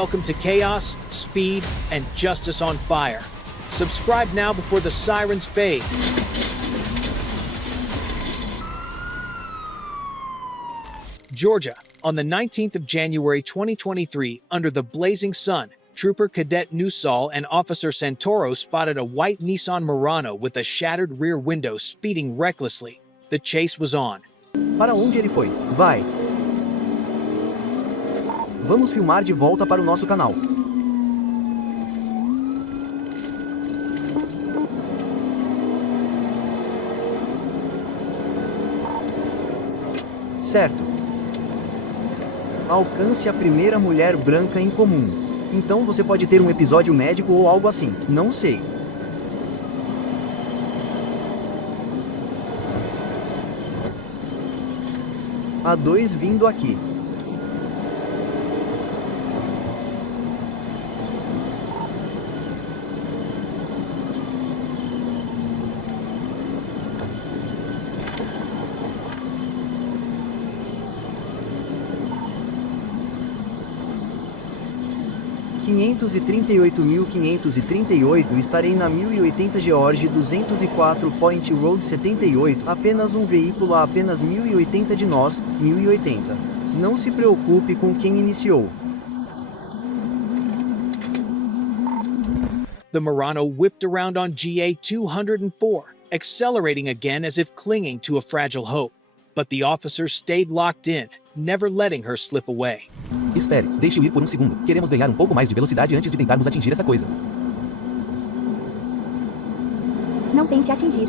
welcome to chaos, speed, and justice on fire. Subscribe now before the sirens fade. Georgia, on the 19th of January 2023, under the blazing sun, Trooper Cadet Nusal and Officer Santoro spotted a white Nissan Murano with a shattered rear window speeding recklessly. The chase was on. Para onde ele foi? Vai! Vamos filmar de volta para o nosso canal. Certo. Alcance a primeira mulher branca em comum. Então você pode ter um episódio médico ou algo assim, não sei. A 2 vindo aqui. (538.538) estarei na 1080 George 204 Point Road 78, apenas um veículo a apenas 1080 de nós, 1080. Não se preocupe com quem iniciou. The Murano whipped around on GA 204, accelerating again as if clinging to a fragile hope. But the officer stayed locked in, never letting her slip away. Espere, deixe-o ir por um segundo. Queremos ganhar um pouco mais de velocidade antes de tentarmos atingir essa coisa. Não tente atingir.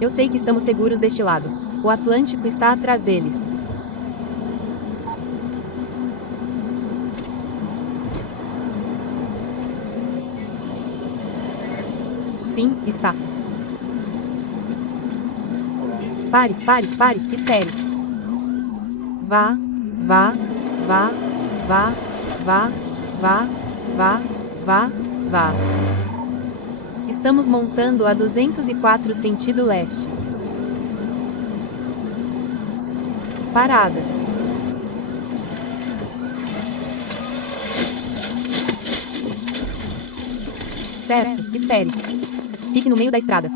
Eu sei que estamos seguros deste lado. O Atlântico está atrás deles. Sim, está. Pare, espere. Vá. Estamos montando a 204 sentido leste. Parada. Certo, espere. Fique no meio da estrada.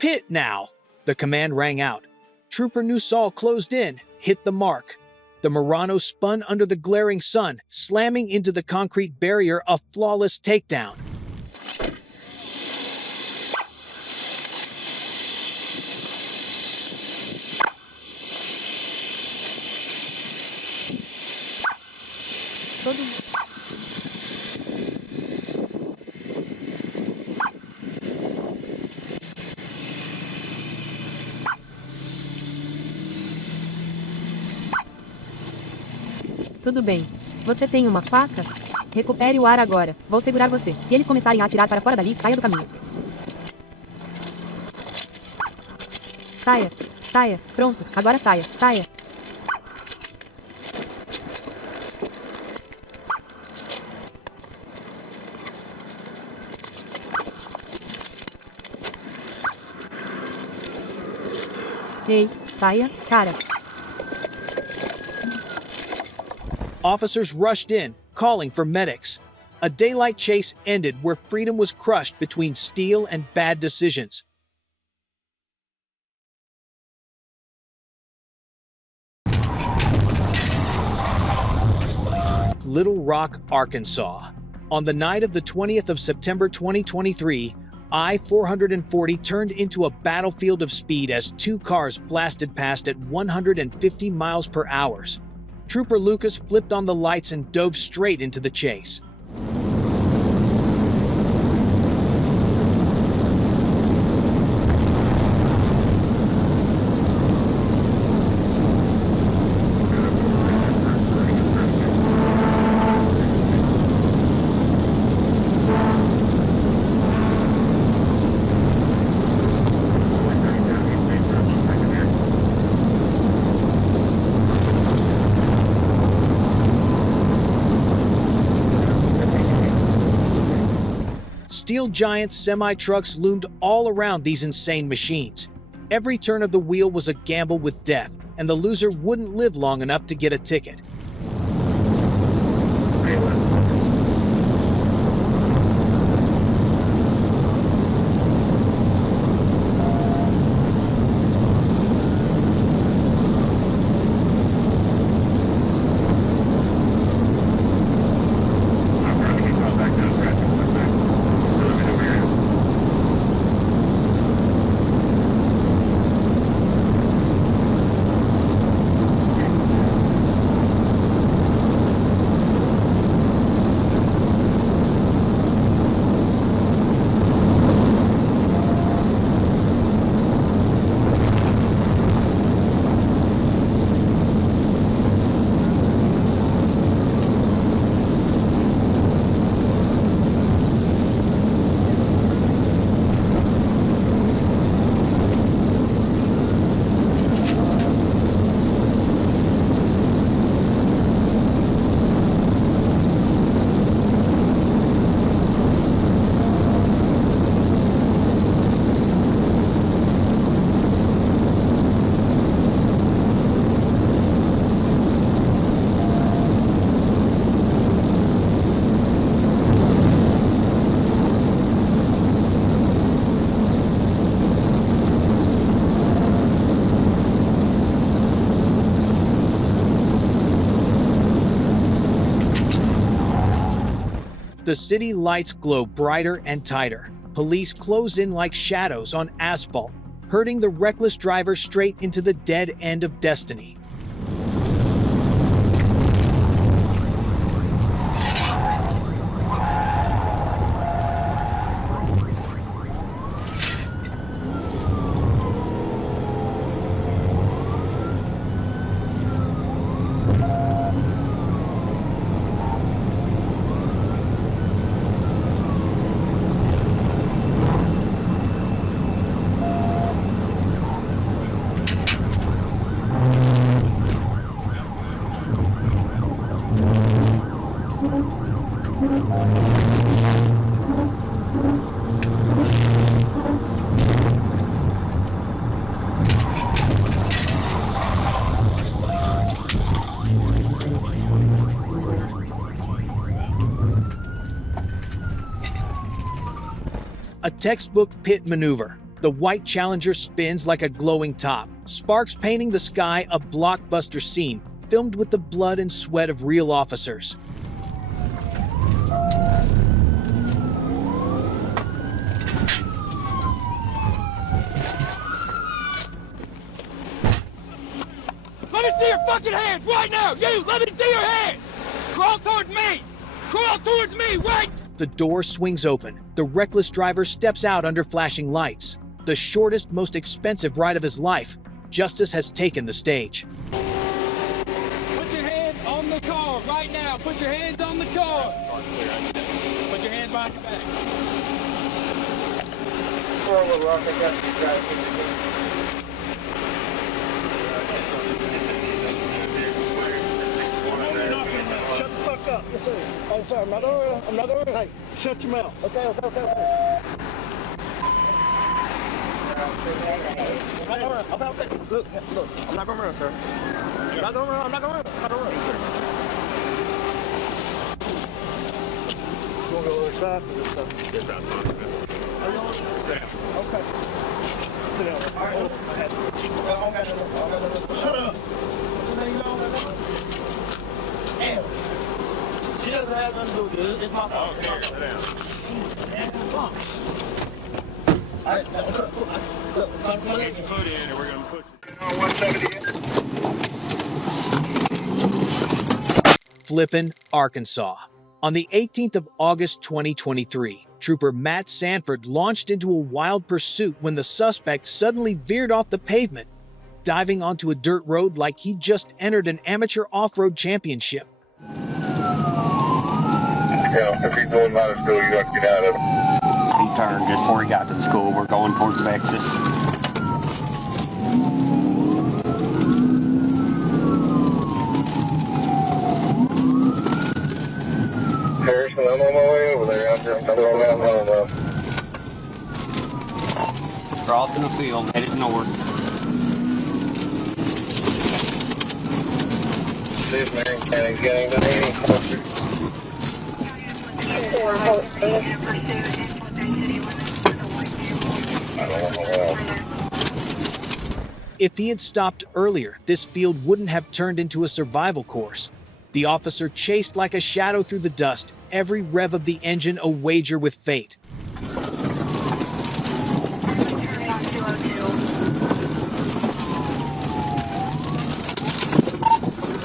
Pit now! The command rang out. Trooper Nusal closed in, hit the mark. The Murano spun under the glaring sun, slamming into the concrete barrier, a flawless takedown. Tudo bem. Você tem uma faca? Recupere o ar agora. Vou segurar você. Se eles começarem a atirar para fora dali, saia do caminho. Saia. Pronto. Agora saia. Ei, saia, cara. Officers rushed in, calling for medics. A daylight chase ended where freedom was crushed between steel and bad decisions. Little Rock, Arkansas. On the night of the 20th of September 2023, I-440 turned into a battlefield of speed as two cars blasted past at 150 miles per hour. Trooper Lucas flipped on the lights and dove straight into the chase. Steel giant semi-trucks loomed all around these insane machines. Every turn of the wheel was a gamble with death, and the loser wouldn't live long enough to get a ticket. The city lights glow brighter and tighter. Police close in like shadows on asphalt, herding the reckless driver straight into the dead end of destiny. A textbook pit maneuver. The white Challenger spins like a glowing top, sparks painting the sky a blockbuster scene filmed with the blood and sweat of real officers. Let me see your fucking hands right now! You! Let me see your hands! Crawl towards me! Crawl towards me! Right! The door swings open. The reckless driver steps out under flashing lights. The shortest, most expensive ride of his life. Justice has taken the stage. Put your hand on the car right now! Put your hands on the car! Put your hands behind your back. Shut the fuck up. Yes, sir. Oh, sorry. I'm not going to. Hey, shut your mouth. Okay. I'm not going to. Okay. Look. I'm not going to run, sir. I'm not going to run. I'm not going to run, sir. You want to go to the other side or this side? This side's fine. Are you on? Sit down. Okay. Sit down. All right. Shut up. Damn. She doesn't have nothing to do with it. It's my fault. Oh, here, sit down. Fuck. All right. Look. Get your foot in and we're going to push it. 170. Flippin', Arkansas. On the 18th of August 2023, Trooper Matt Sanford launched into a wild pursuit when the suspect suddenly veered off the pavement, diving onto a dirt road like he'd just entered an amateur off-road championship. Yeah, if he's going out of school, you got to get out of it. He turned just before he got to the school. We're going towards Texas. Harrison, I'm on my way over there. I'm going out home. Crossing the field, headed north. see if Marion County's getting any closer. If he had stopped earlier, this field wouldn't have turned into a survival course. The officer chased like a shadow through the dust, every rev of the engine a wager with fate.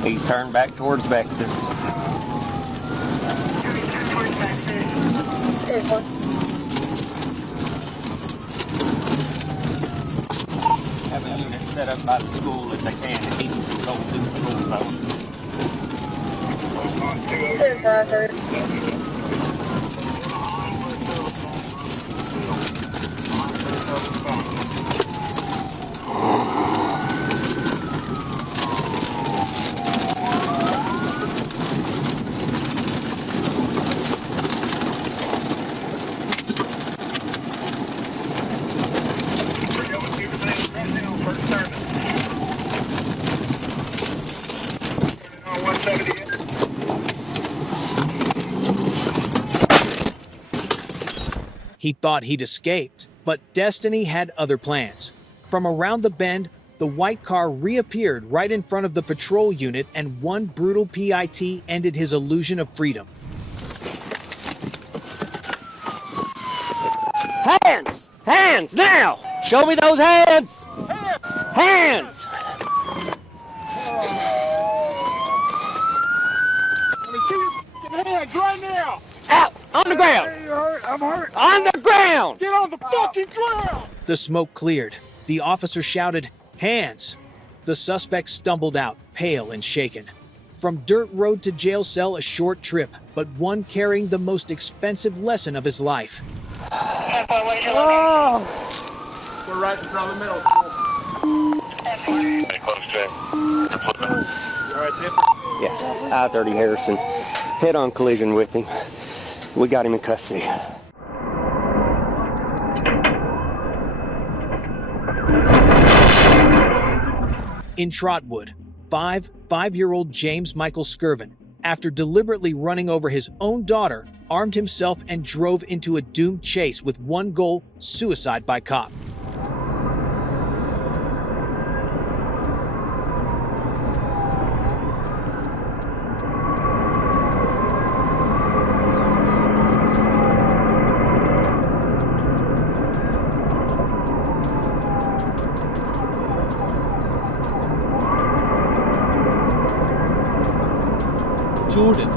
He's turned back towards Vexus. Have a unit set up by the school if they can to keep them going through the school zone. He thought he'd escaped, but destiny had other plans. From around the bend, the white car reappeared right in front of the patrol unit, and one brutal PIT ended his illusion of freedom. Hands! Hands now! Show me those hands! Hands! Let me see your hands right now. Out! On the ground! Hey, you hurt? I'm hurt. On the ground! Get on the fucking ground. The smoke cleared. The officer shouted, "Hands!" The suspect stumbled out, pale and shaken. From dirt road to jail cell, a short trip, but one carrying the most expensive lesson of his life. Oh! We're right in front of the middle school. Hey, close check. All right, Tim. Yeah, I-30 Harrison. Head-on collision with him. We got him in custody. In Trotwood, five-year-old James Michael Skirvin, after deliberately running over his own daughter, armed himself and drove into a doomed chase with one goal: suicide by cop. Jordan.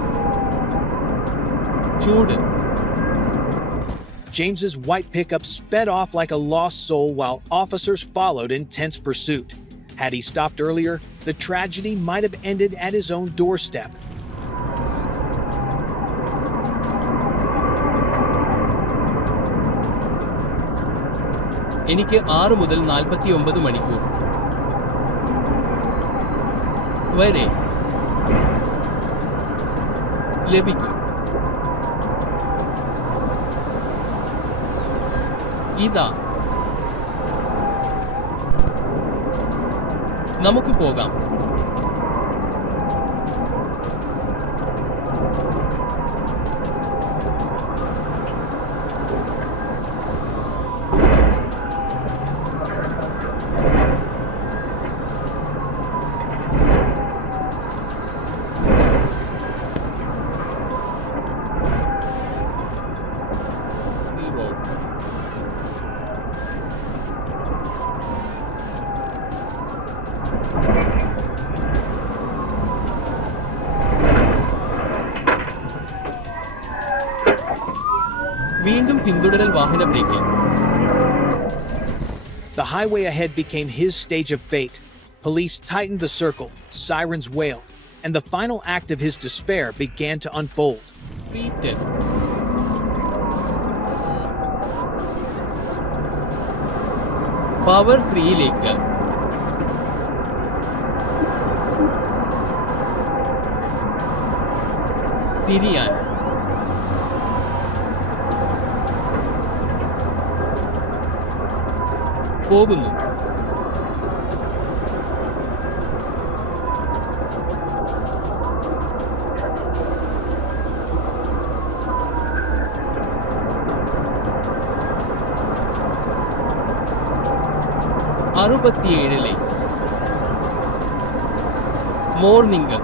James's white pickup sped off like a lost soul while officers followed in tense pursuit. Had he stopped earlier, the tragedy might have ended at his own doorstep. എനിക്ക് 6 മുതൽ 49 മണിക്കൂർ വരെ ലഭിക്കും. ഇതാ നമുക്ക് പോകാം. വീണ്ടും പിന്തുടരൽ വാഹന ബ്രേക്കിൽ. The highway ahead became his stage of fate. Police tightened the circle, sirens wailed, and the final act of his despair began to unfold. Power 3ലേക്ക് തിരിയാൻ. പോകുന്നു. 67 മോർണിംഗ്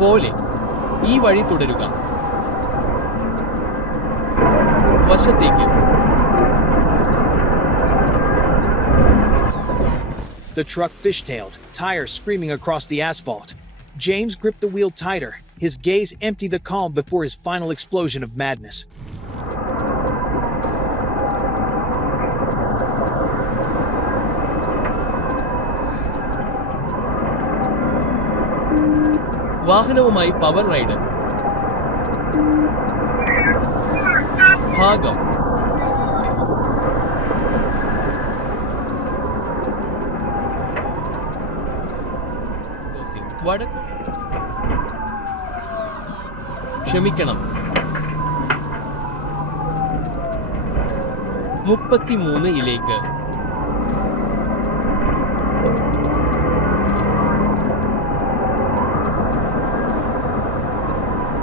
പോലെ ഈ വഴി തുടരുക വശത്തേക്ക് The truck fishtailed, tires screaming across the asphalt. James gripped the wheel tighter, his gaze empty the calm before his final explosion of madness. വാഹനവുമായി power rider ഭാഗം വടക്ക് ക്ഷമിക്കണം 33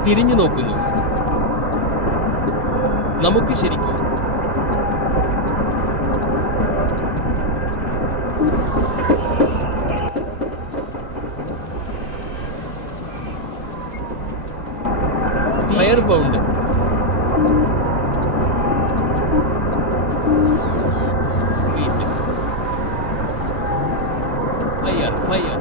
തിരിഞ്ഞു നോക്കുന്നു നമുക്ക് ശരിക്കും fire bound fire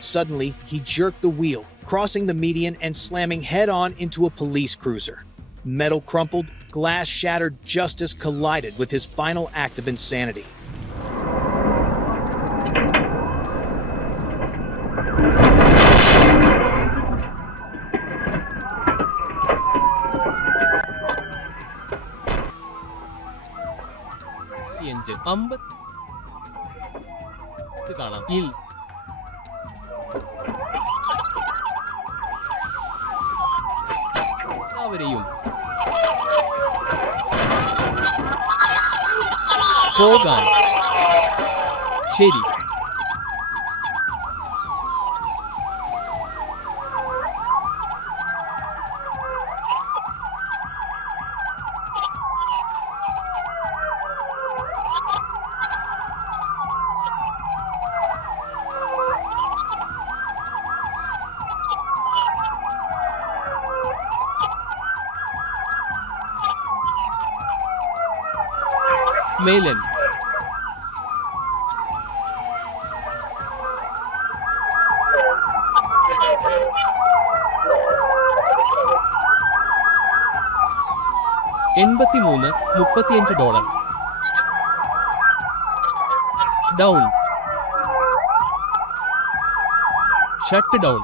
Suddenly, he jerked the wheel, crossing the median and slamming head-on into a police cruiser. Metal crumpled, glass shattered, justice collided with his final act of insanity. കാണാം ഇൽ എല്ലാവരെയും പോകാൻ ശരി മേലൻ $83.35 down shut down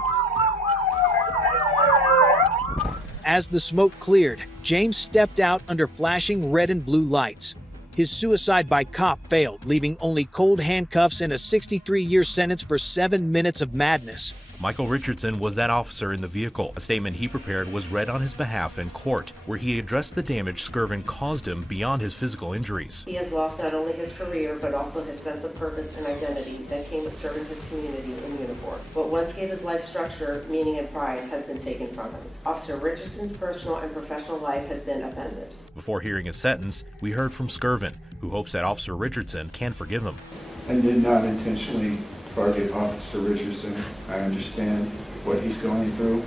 As the smoke cleared, James stepped out under flashing red and blue lights. His suicide by cop failed, leaving only cold handcuffs and a 63-year sentence for 7 minutes of madness. Michael Richardson was that officer in the vehicle. A statement he prepared was read on his behalf in court, where he addressed the damage Skirvin caused him beyond his physical injuries. He has lost not only his career, but also his sense of purpose and identity that came with serving his community in uniform. What once gave his life structure, meaning, and pride has been taken from him. Officer Richardson's personal and professional life has been upended. Before hearing his sentence, we heard from Skirvin, who hopes that Officer Richardson can forgive him. I did not intentionally target Officer Richardson. I understand what he's going through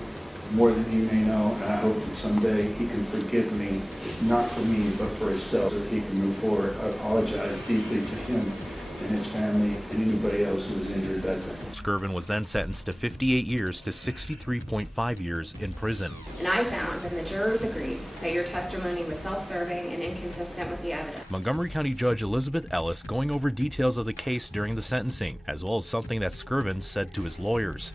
more than he may know, and I hope that someday he can forgive me, not for me, but for himself, so that he can move forward. I apologize deeply to him and his family and anybody else who was injured that day. Skirvin was then sentenced to 58 years to 63.5 years in prison. And I found, and the jurors agreed, that your testimony was self-serving and inconsistent with the evidence. Montgomery County Judge Elizabeth Ellis going over details of the case during the sentencing, as well as something that Skirvin said to his lawyers.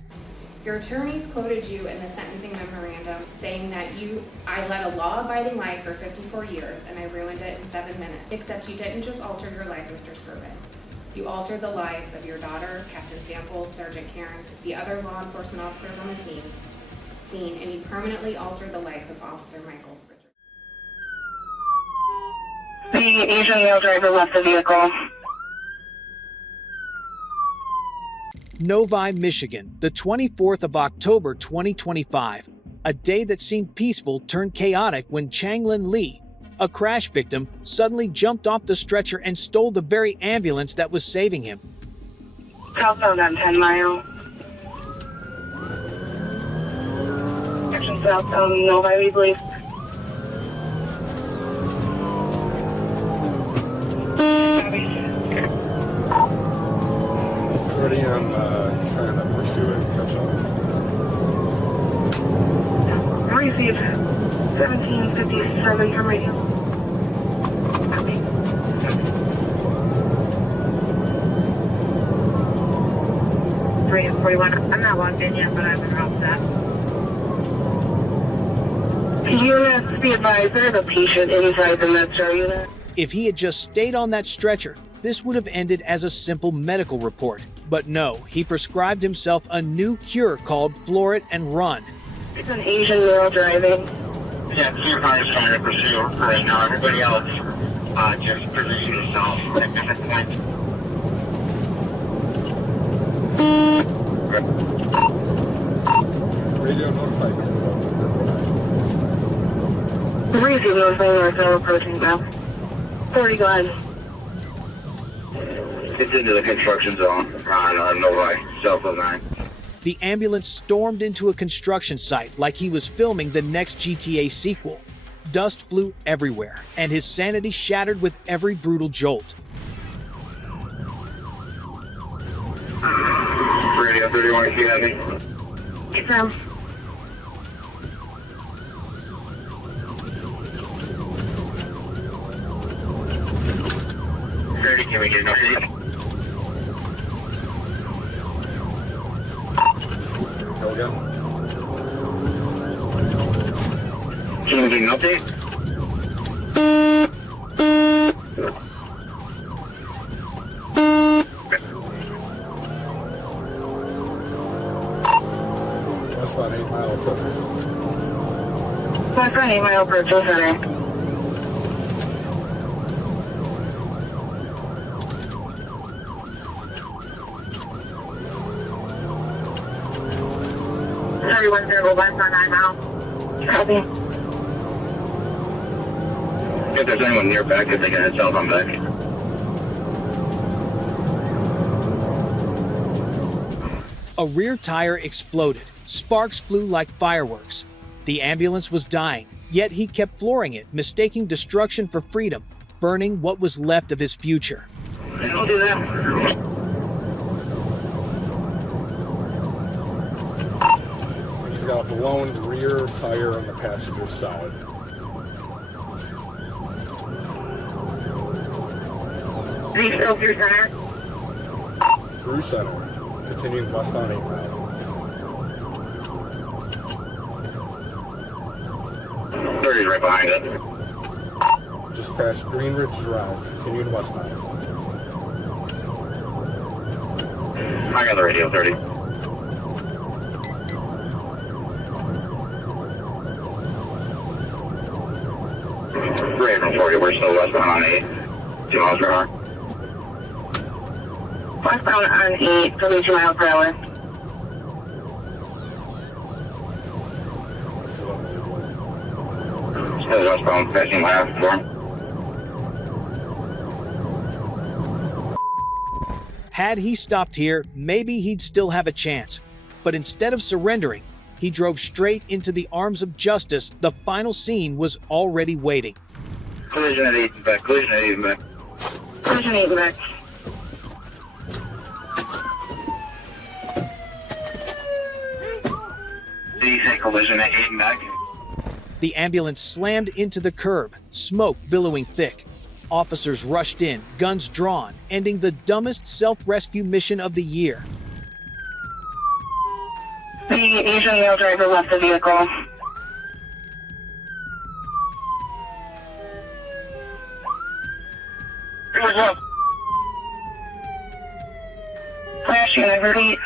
Your attorneys quoted you in the sentencing memorandum saying that I led a law-abiding life for 54 years and I ruined it in 7 minutes. Except you didn't just alter your life, Mr. Skirvin. You altered the lives of your daughter, Captain Samples, Sergeant Cairns, the other law enforcement officers on the scene, and you permanently altered the life of Officer Michael. The Asian male driver left the vehicle. Novi, Michigan, the 24th of October 2025. A day that seemed peaceful turned chaotic when Changlin Lee, a crash victim, suddenly jumped off the stretcher and stole the very ambulance that was saving him. Southbound on 10 Mile. Section southbound Novi, we believe. Ready, I'm trying to pursue it and catch up. Receive 1757 from radio. 41. I'm not logged in yet, but I'm in route that. Units, be advised, there's a patient inside the Metro unit. If he had just stayed on that stretcher, this would have ended as a simple medical report. But no, he prescribed himself a new cure called Floor It and Run. It's an Asian male driving. Yeah, two cars trying to pursue right now. Everybody else just position yourself at different points. Radio notified me. Receive notifying Marcel approaching now. 40, go ahead. It's into the construction zone on Novi, south of 9. The ambulance stormed into a construction site like he was filming the next GTA sequel. Dust flew everywhere, and his sanity shattered with every brutal jolt. Radio 31, if you have me. Yes, ma'am. Can we get an update? Go again. Can we get an update? That's about 8 Mile approach. That's an 8 Mile approach, sorry. Everyone's going to go west on 9 Mile. Copy. If there's anyone near back, if they can head south on back. A rear tire exploded. Sparks flew like fireworks. The ambulance was dying, yet he kept flooring it, mistaking destruction for freedom, burning what was left of his future. Don't do that. You've got a blown rear tire on the passenger side. Are you still through center? Through center. Continuing westbound 8 Mile. 30's right behind it. Just past Green Ridge Drive. Continuing westbound. I got the radio 30. Raven 40, we're still westbound on 8. 2 miles per hour. Westbound on 8, 32 miles per hour. Still westbound, passing my half form. Had he stopped here, maybe he'd still have a chance. But instead of surrendering, he drove straight into the arms of justice. The final scene was already waiting. Collision at 8 and back, collision at 8 and back. Collision 8 and back. Did you say collision at 8 and back? The ambulance slammed into the curb, smoke billowing thick. Officers rushed in, guns drawn, ending the dumbest self-rescue mission of the year. The The Asian male driver left the vehicle. What's up? Flash unit, 38.